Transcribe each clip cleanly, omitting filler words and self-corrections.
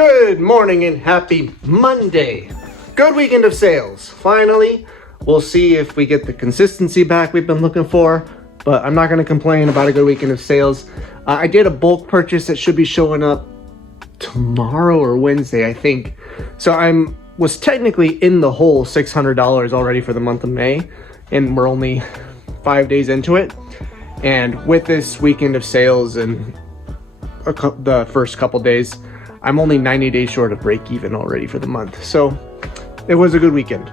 Good morning and happy Monday. Good weekend of sales. Finally, we'll see if we get the consistency back we've been looking for, but I'm not going to complain about a good weekend of sales. I did a bulk purchase that should be showing up tomorrow or Wednesday, I think. So was technically in the hole $600 already for the month of May, and we're only 5 days into it. And with this weekend of sales and the first couple days, I'm only 90 days short of break even already for the month. So it was a good weekend.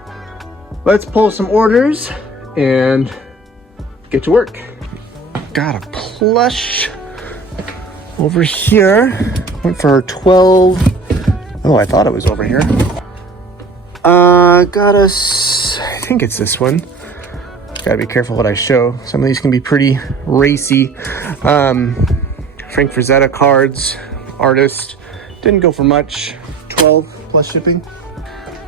Let's pull some orders and get to work. Got a plush over here. Went for 12. Oh, I thought it was over here. Got us, I think it's this one. Gotta be careful what I show. Some of these can be pretty racy. Frank Frazetta cards, artist. Didn't go for much. 12 plus shipping.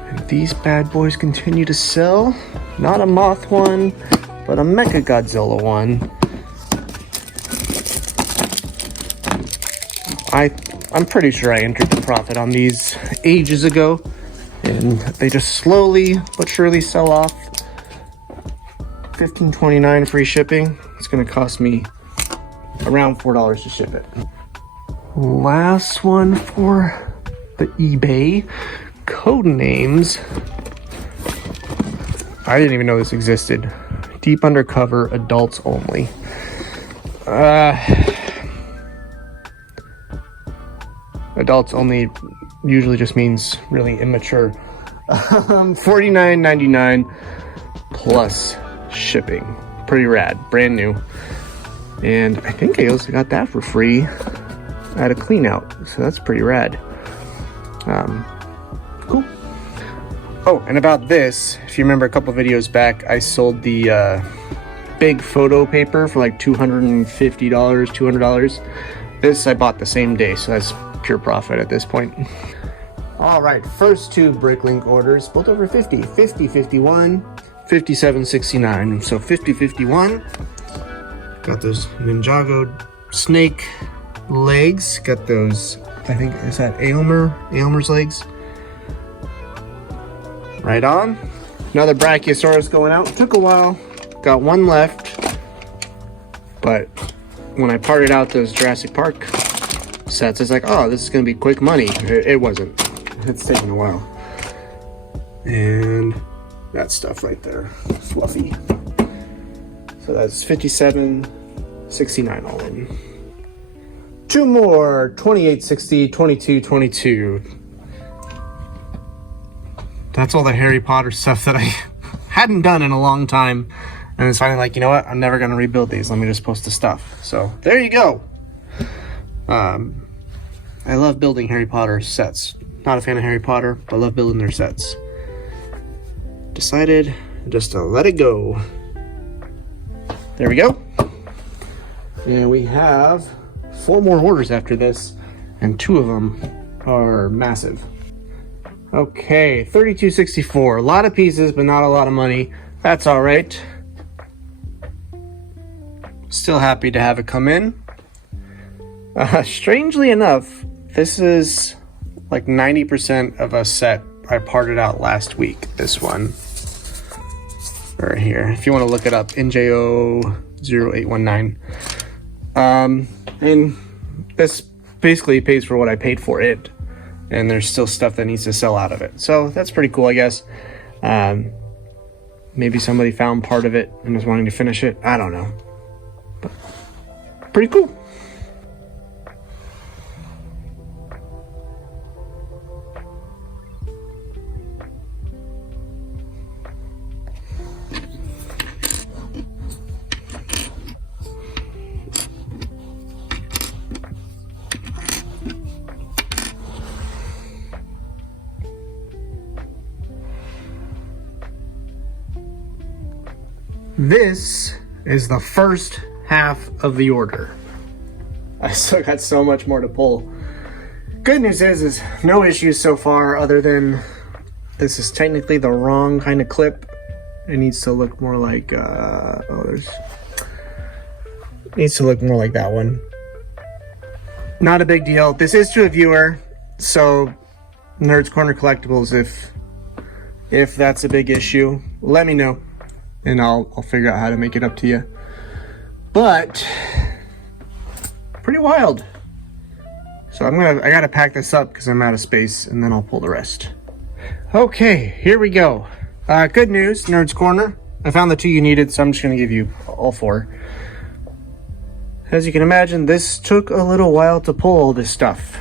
And these bad boys continue to sell. Not a Moth one, but a Mecha Godzilla one. I'm pretty sure I entered the profit on these ages ago, and they just slowly but surely sell off. $15.29 free shipping. It's gonna cost me around $4 to ship it. Last one for the eBay. Code names. I didn't even know this existed. Deep undercover, adults only. Adults only usually just means really immature. $49.99 plus shipping. Pretty rad, brand new. And I think I also got that for free at a clean out, so that's pretty rad. Cool. Oh, and about this, if you remember a couple videos back, I sold the big photo paper for like $250, $200. This I bought the same day, so that's pure profit at this point. All right, first two Bricklink orders, both over 50, 50.51, 57.69. So 50.51. Got those Ninjago snake legs. Got those, I think, is that Aylmer's legs? Right on. Another Brachiosaurus going out. Took a while. Got one left. But when I parted out those Jurassic Park sets, it's like, oh, this is going to be quick money. It wasn't. It's taking a while. And that stuff right there. Fluffy. So that's 57.69 all in. Two more, 28.60, 22.22. That's all the Harry Potter stuff that I hadn't done in a long time. And it's finally like, you know what? I'm never going to rebuild these. Let me just post the stuff. So there you go. I love building Harry Potter sets. Not a fan of Harry Potter, but I love building their sets. Decided just to let it go. There we go. And we have 4 more orders after this, and 2 of them are massive. Okay, 32.64. A lot of pieces, but not a lot of money. That's all right. Still happy to have it come in. Strangely enough, this is like 90% of a set I parted out last week. This one right here. If you want to look it up, NJO0819. And this basically pays for what I paid for it. And there's still stuff that needs to sell out of it. So that's pretty cool, I guess. Maybe somebody found part of it and was wanting to finish it. I don't know. But pretty cool. This is the first half of the order. I still got so much more to pull. Good news is no issues so far, other than this is technically the wrong kind of clip. It needs to look more like, needs to look more like that one. Not a big deal. This is to a viewer. So Nerds Corner Collectibles, if that's a big issue, let me know and I'll figure out how to make it up to you. But pretty wild. So I gotta pack this up because I'm out of space, and then I'll pull the rest. Okay, here we go. Good news, Nerds Corner. I found the 2 you needed, so I'm just gonna give you all 4. As you can imagine, this took a little while to pull all this stuff.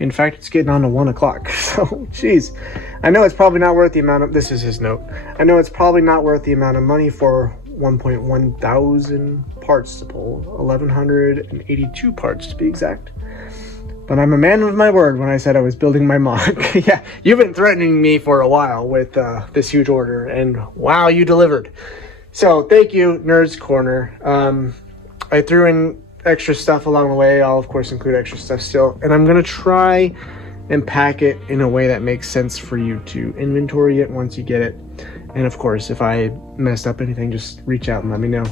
In fact, it's getting on to 1 o'clock, so geez. I know it's probably not worth the amount of, this is his note. I know it's probably not worth the amount of money for 1.1 thousand parts to pull, 1,182 parts to be exact. But I'm a man of my word when I said I was building my MOC. Yeah, you've been threatening me for a while with this huge order, and wow, you delivered. So thank you, Nerds Corner. I threw in extra stuff along the way. I'll of course include extra stuff still, and I'm gonna try and pack it in a way that makes sense for you to inventory it once you get it. And of course, if I messed up anything, just reach out and let me know.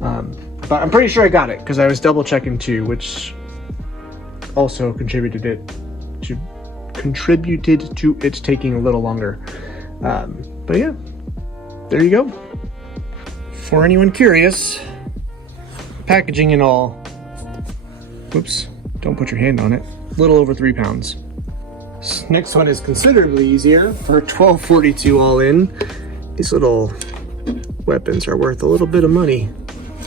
But I'm pretty sure I got it because I was double checking too, which also contributed to it taking a little longer. But yeah, there you go. For anyone curious, packaging and all, whoops, don't put your hand on it, a little over 3 pounds. This next one is considerably easier for $12.42 all in. These little weapons are worth a little bit of money.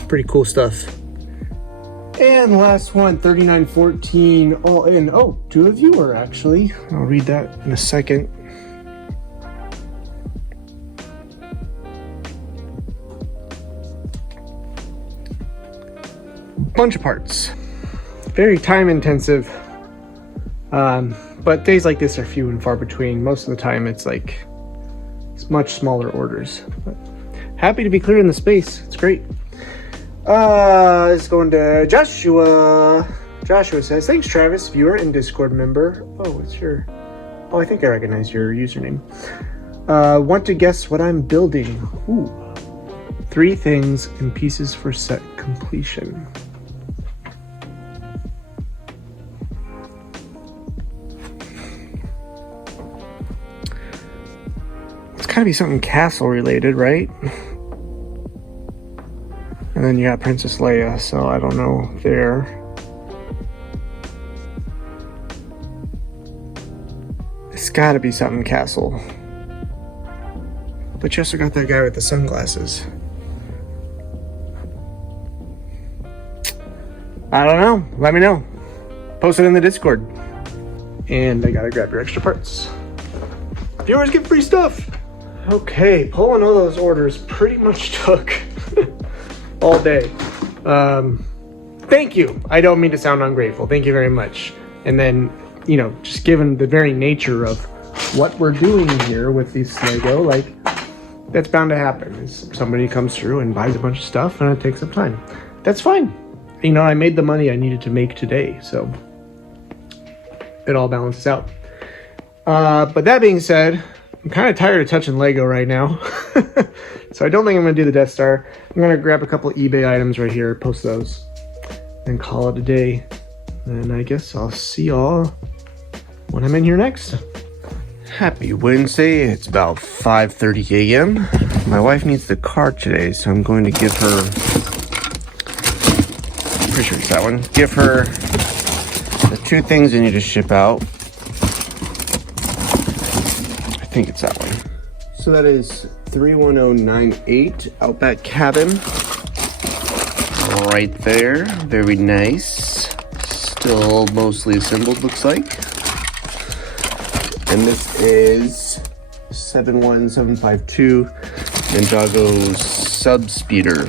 Pretty cool stuff. And the last one, $39.14 all in. Oh, to a viewer actually. I'll read that in a second. Bunch of parts. Very time intensive. But days like this are few and far between. Most of the time it's much smaller orders. But happy to be clearing the space. It's great. It's going to Joshua. Joshua says, thanks Travis, viewer and Discord member. Oh, I think I recognize your username. Want to guess what I'm building? Ooh. 3 things and pieces for set completion. It's gotta be something castle related, right? And then you got Princess Leia, so I don't know there. It's gotta be something castle. But you also got that guy with the sunglasses. I don't know. Let me know. Post it in the Discord. And I gotta grab your extra parts. Viewers get free stuff. Okay, pulling all those orders pretty much took all day. Thank you. I don't mean to sound ungrateful. Thank you very much. And then, you know, just given the very nature of what we're doing here with these Lego, like, that's bound to happen. Somebody comes through and buys a bunch of stuff and it takes some time. That's fine. You know, I made the money I needed to make today, so it all balances out. But that being said, I'm kind of tired of touching Lego right now. So I don't think I'm going to do the Death Star. I'm going to grab a couple eBay items right here, post those, and call it a day. And I guess I'll see y'all when I'm in here next. Happy Wednesday. It's about 5:30 a.m. My wife needs the car today, so I'm going to give her... Pretty sure it's that one. Give her the 2 things I need to ship out. I think it's that one. So that is 31098 Outback Cabin. Right there. Very nice. Still mostly assembled, looks like. And this is 71752 Ninjago Subspeeder.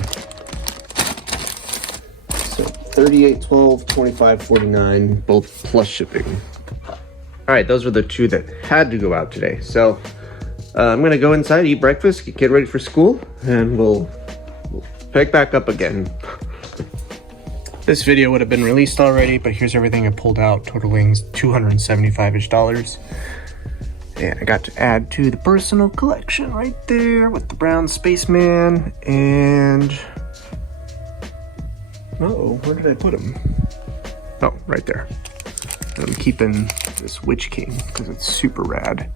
So 3812, 2549, both plus shipping. All right, those were the 2 that had to go out today. So I'm gonna go inside, eat breakfast, get ready for school, and we'll pick back up again. This video would have been released already, but here's everything I pulled out, totaling $275-ish. And I got to add to the personal collection right there with the brown spaceman and... Uh-oh, where did I put him? Oh, right there. I'm keeping this Witch King because it's super rad.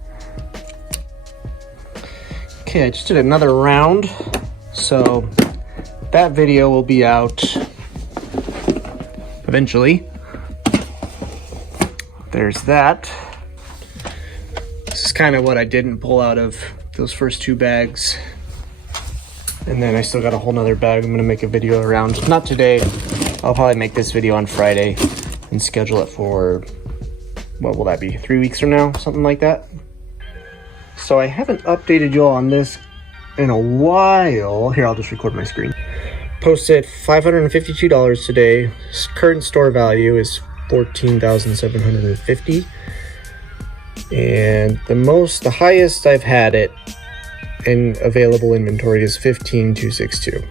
Okay, I just did another round, so that video will be out eventually. There's that. This is kind of what I didn't pull out of those first 2 bags. And then I still got a whole nother bag I'm gonna make a video around. Not today, I'll probably make this video on Friday and schedule it for, what will that be, 3 weeks from now? Something like that. So I haven't updated you all on this in a while. Here, I'll just record my screen. Posted $552 today. Current store value is $14,750. And the highest I've had it in available inventory is $15,262.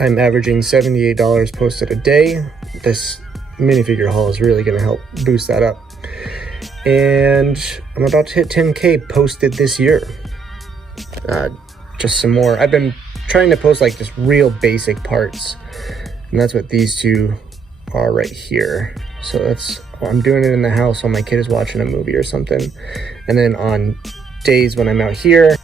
I'm averaging $78 posted a day. This minifigure haul is really going to help boost that up. And I'm about to hit 10K posted this year. Just some more. I've been trying to post like just real basic parts, and that's what these 2 are right here. So I'm doing it in the house while my kid is watching a movie or something. And then on days when I'm out here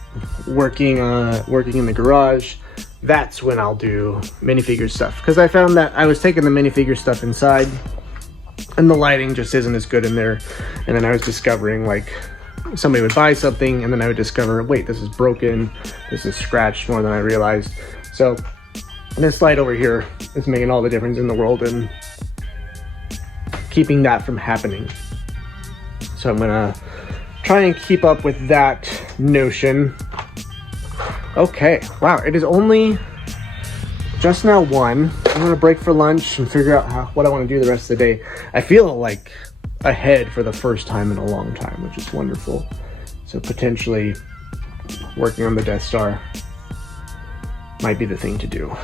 working in the garage, that's when I'll do minifigure stuff, because I found that I was taking the minifigure stuff inside and the lighting just isn't as good in there. And then I was discovering, like, somebody would buy something and then I would discover, wait, this is broken, this is scratched more than I realized. So this light over here is making all the difference in the world and keeping that from happening. So I'm gonna try and keep up with that notion. Okay, wow, it is only just now 1. I'm gonna break for lunch and figure out what I want to do the rest of the day. I feel like ahead for the first time in a long time, which is wonderful. So potentially working on the Death Star might be the thing to do.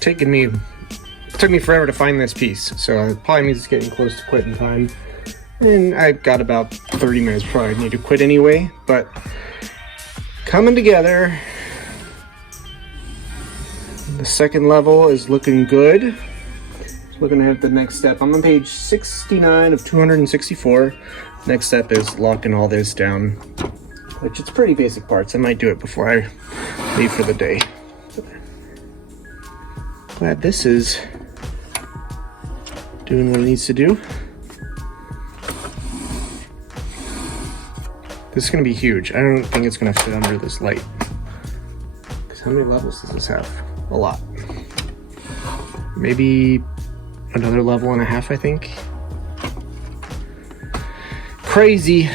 It took me forever to find this piece, so it probably means it's getting close to quitting time. And I've got about 30 minutes before I need to quit anyway, but coming together. The second level is looking good. Looking at the next step. I'm on page 69 of 264. Next step is locking all this down, which it's pretty basic parts. I might do it before I leave for the day. Glad this is doing what it needs to do. This is gonna be huge. I don't think it's gonna fit under this light. Because how many levels does this have? A lot. Maybe another level and a half, I think. Crazy.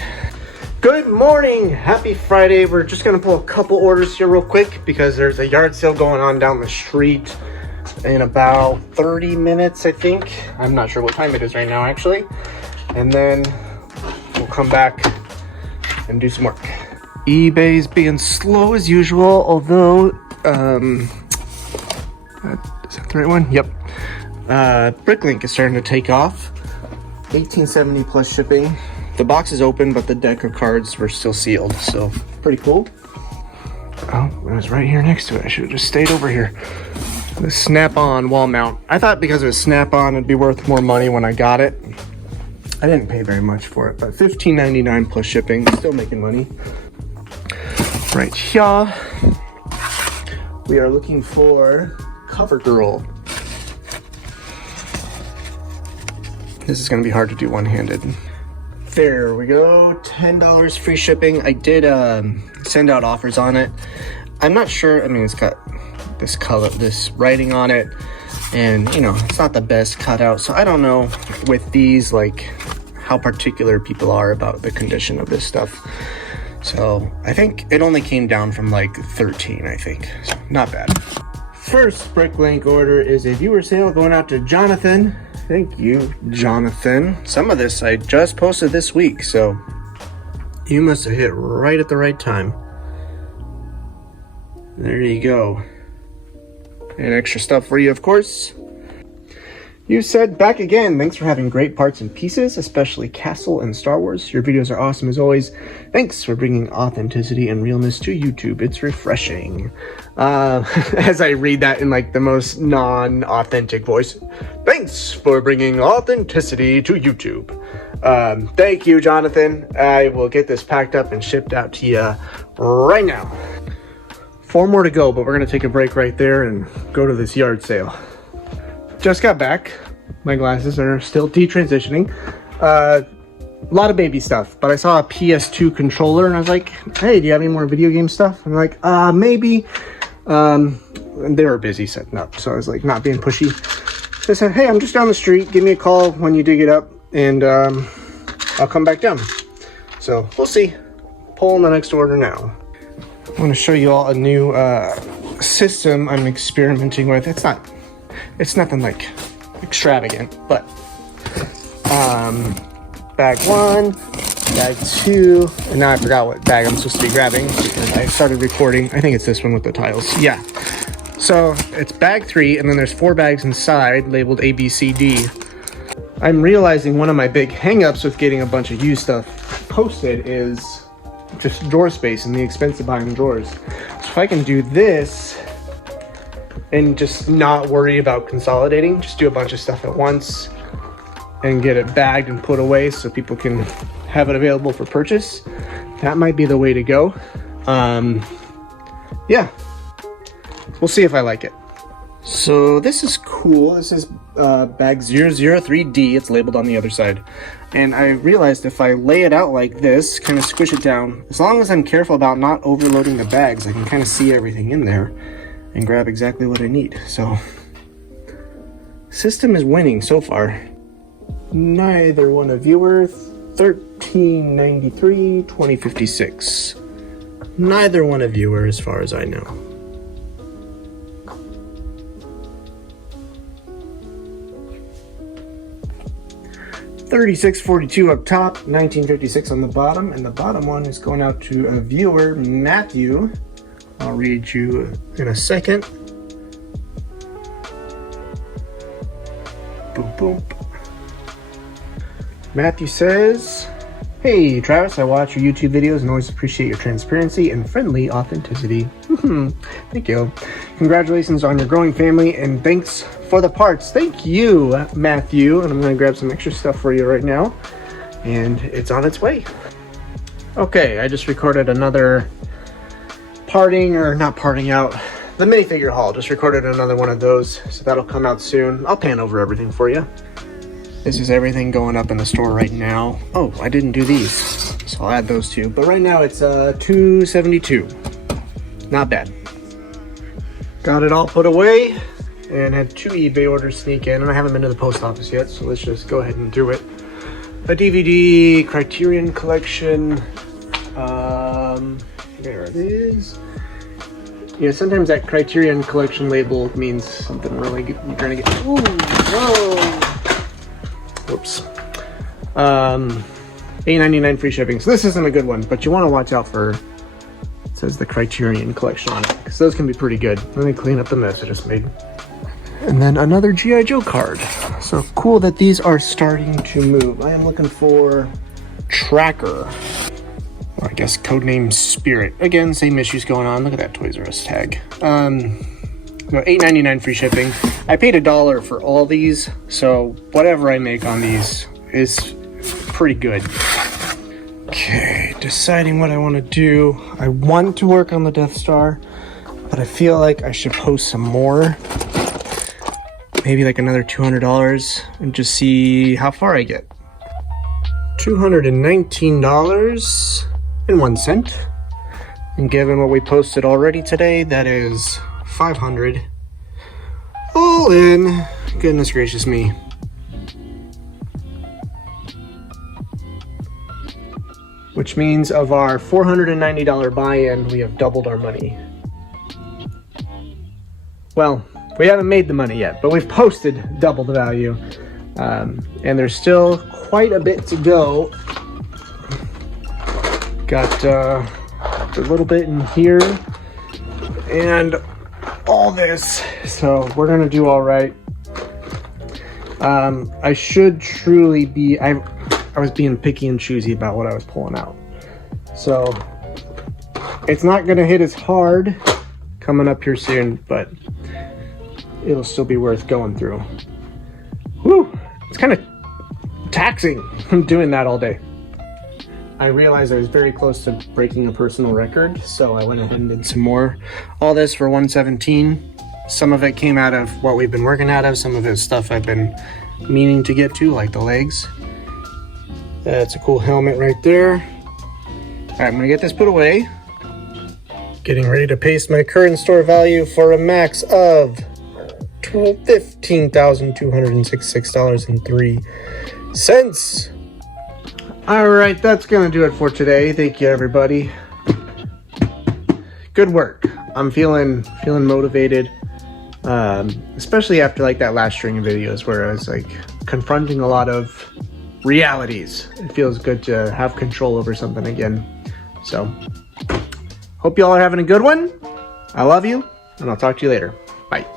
Good morning, happy Friday. We're just gonna pull a couple orders here real quick because there's a yard sale going on down the street in about 30 minutes, I think. I'm not sure what time it is right now, actually. And then we'll come back and do some work. eBay's being slow as usual, although, is that the right one? Yep. Bricklink is starting to take off. $18.70 plus shipping. The box is open, but the deck of cards were still sealed, so pretty cool. Oh, it was right here next to it. I should have just stayed over here. The snap-on wall mount. I thought because it was snap-on, it'd be worth more money when I got it. I didn't pay very much for it, but $15.99 plus shipping. Still making money. Right here, we are looking for Cover Girl. This is going to be hard to do one-handed. There we go. $10 free shipping. I did send out offers on it. I'm not sure. I mean, it's got this color, this writing on it, and you know, it's not the best cutout. So I don't know with these, like, how particular people are about the condition of this stuff. So I think it only came down from like 13, I think. So not bad. First Bricklink order is a viewer sale going out to Jonathan. Thank you, Jonathan. Some of this I just posted this week, so you must have hit right at the right time. There you go. And extra stuff for you, of course. You said, back again. Thanks for having great parts and pieces, especially Castle and Star Wars. Your videos are awesome as always. Thanks for bringing authenticity and realness to YouTube. It's refreshing. As I read that in like the most non-authentic voice. Thanks for bringing authenticity to YouTube. Thank you, Jonathan. I will get this packed up and shipped out to you right now. 4 more to go, but we're gonna take a break right there and go to this yard sale. Just got back. My glasses are still detransitioning. A lot of baby stuff, but I saw a PS2 controller and I was like, hey, do you have any more video game stuff? I'm like, maybe. And they were busy setting up, so I was like, not being pushy. So I said, hey, I'm just down the street. Give me a call when you dig it up, and I'll come back down. So we'll see. Pulling the next order now. I want to show you all a new system I'm experimenting with. It's nothing like extravagant, but bag 1, bag 2, and now I forgot what bag I'm supposed to be grabbing because I started recording. I think it's this one with the tiles. Yeah. So it's bag 3, and then there's 4 bags inside labeled A, B, C, D. I'm realizing one of my big hang-ups with getting a bunch of used stuff posted is just drawer space and the expense of buying drawers. So if I can do this and just not worry about consolidating, just do a bunch of stuff at once and get it bagged and put away so people can have it available for purchase, that might be the way to go. Yeah, we'll see if I like it. So this is cool. This is bag 003D. It's labeled on the other side. And I realized if I lay it out like this, kind of squish it down, as long as I'm careful about not overloading the bags, I can kind of see everything in there and grab exactly what I need. So system is winning so far. Neither one of you were 1393, 2056. Neither one of you were, as far as I know. $36.42 up top, $19.56 on the bottom, and the bottom one is going out to a viewer, Matthew. I'll read you in a second. Boop, boop. Matthew says, hey Travis, I watch your YouTube videos and always appreciate your transparency and friendly authenticity. Thank you. Congratulations on your growing family and thanks for the parts. Thank you, Matthew. And I'm gonna grab some extra stuff for you right now. And it's on its way. Okay, I just recorded another not parting out, the minifigure haul. Just recorded another one of those, so that'll come out soon. I'll pan over everything for you. This is everything going up in the store right now. Oh, I didn't do these, so I'll add those two. But right now it's $272. Not bad. Got it all put away and had 2 eBay orders sneak in, and I haven't been to the post office yet, so let's just go ahead and do it. A DVD Criterion Collection. There it is. You know, sometimes that Criterion Collection label means something really good. You're trying to get. Ooh, whoa. Whoops. $8.99 free shipping. So this isn't a good one, but you want to watch out for. It says the Criterion Collection on it, because those can be pretty good. Let me clean up the mess I just made. And then another G.I. Joe card. So cool that these are starting to move. I am looking for Tracker. Or I guess codename Spirit. Again, same issues going on. Look at that Toys R Us tag. $8.99 free shipping. I paid $1 for all these, so whatever I make on these is pretty good. Okay, deciding what I want to do. I want to work on the Death Star, but I feel like I should post some more. Maybe like another $200 and just see how far I get. $219.01. And given what we posted already today, that is $500. All in. Goodness gracious me. Which means of our $490 buy-in, we have doubled our money. Well, we haven't made the money yet, but we've posted double the value. And there's still quite a bit to go. Got a little bit in here and all this, so we're gonna do all right. I should truly be, I was being picky and choosy about what I was pulling out. So it's not gonna hit as hard coming up here soon, but it'll still be worth going through. Whew, it's kind of taxing doing that all day. I realized I was very close to breaking a personal record, so I went ahead and did some more. All this for 117. Some of it came out of what we've been working out of, some of it's stuff I've been meaning to get to, like the legs. That's a cool helmet right there. All right, I'm gonna get this put away. Getting ready to paste my current store value for a max of $15,266.03. All right, that's gonna do it for today. Thank you, everybody. Good work. I'm feeling motivated, especially after like that last string of videos where I was like confronting a lot of realities. It feels good to have control over something again. So, hope you all are having a good one. I love you, and I'll talk to you later. Bye.